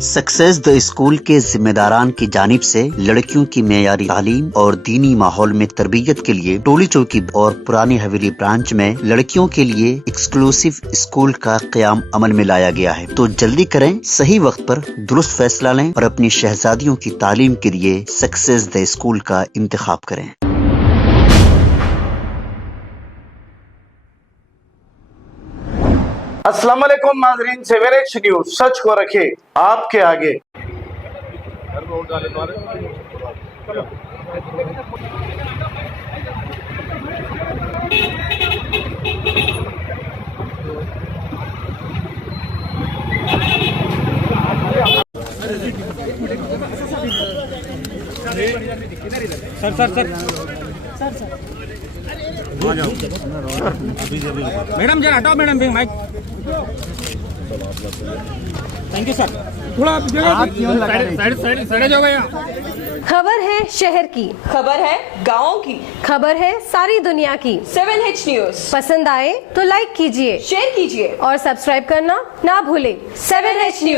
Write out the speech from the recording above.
Success the school के जिम्मेदारान की जानिब से लड़कियों की मेयारी तालीम और दीनी माहौल में तरबियत के लिए टोली चौकी और पुरानी हवेली ब्रांच में लड़कियों के लिए एक्सक्लूसिव स्कूल का क़याम अमल में लाया गया है। तो जल्दी करें, सही वक्त पर दुरुस्त फैसला लें और अपनी शहजादियों की तालीम के लिए सक्सेस द स्कूल का इंतखाब करें। अस्सलाम वालेकुम नाज़रीन, सेवेरेक्स न्यूज सच को रखे आपके आगे। Sir sir sir sir sir madam जरा हटाओ madam mic. Thank you sir. थोड़ा साइड जाओ भैया। खबर है शहर की, खबर है गाँव की, खबर है सारी दुनिया की। 7H न्यूज पसंद आए तो लाइक कीजिए, शेयर कीजिए और सब्सक्राइब करना ना भूलें। 7H news.